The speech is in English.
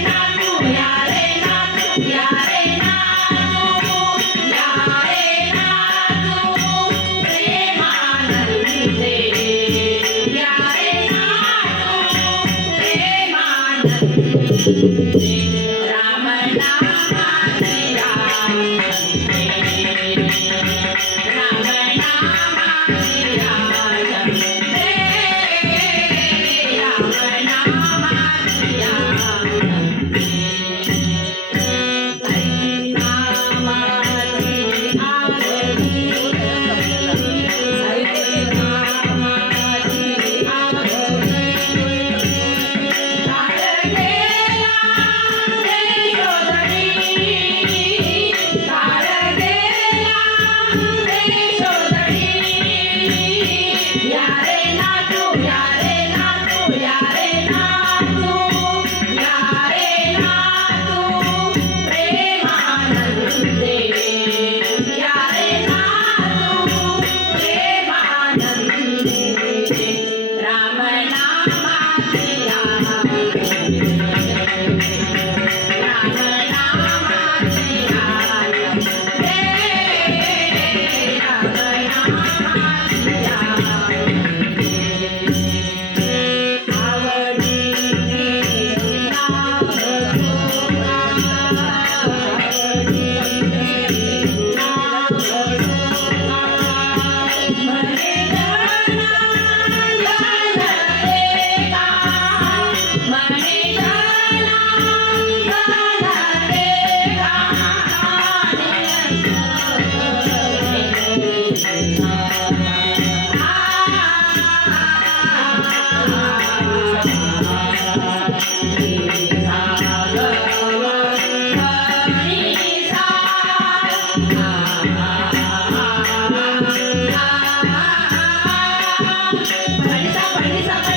night. Panisa, panisa, ni dapat